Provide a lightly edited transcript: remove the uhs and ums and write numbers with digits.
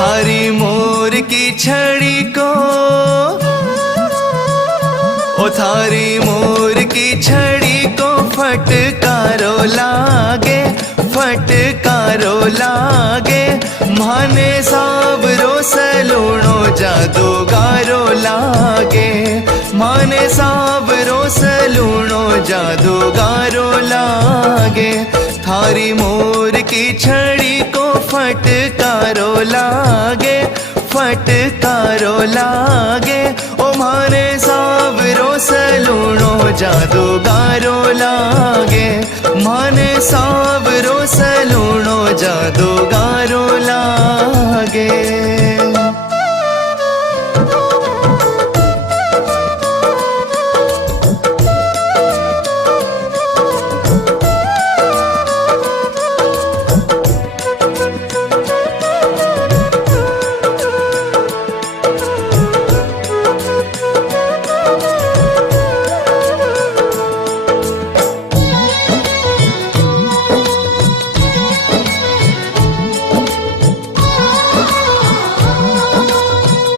थारी मोर की छड़ी को, ओ थारी मोर की छड़ी को फटकारो लागे, फटकारो लागे। माने सावरो सलूणो जादूगारो लागे, माने सावरो सलूणो जादूगारो लागे। थारी मोर की छड़ी को फटकारो लागे, फटकारो लागे। ओ माने सावरो सलूणो जादूगारो लागे, माने सावरो सलूणो जादूगारो लागे।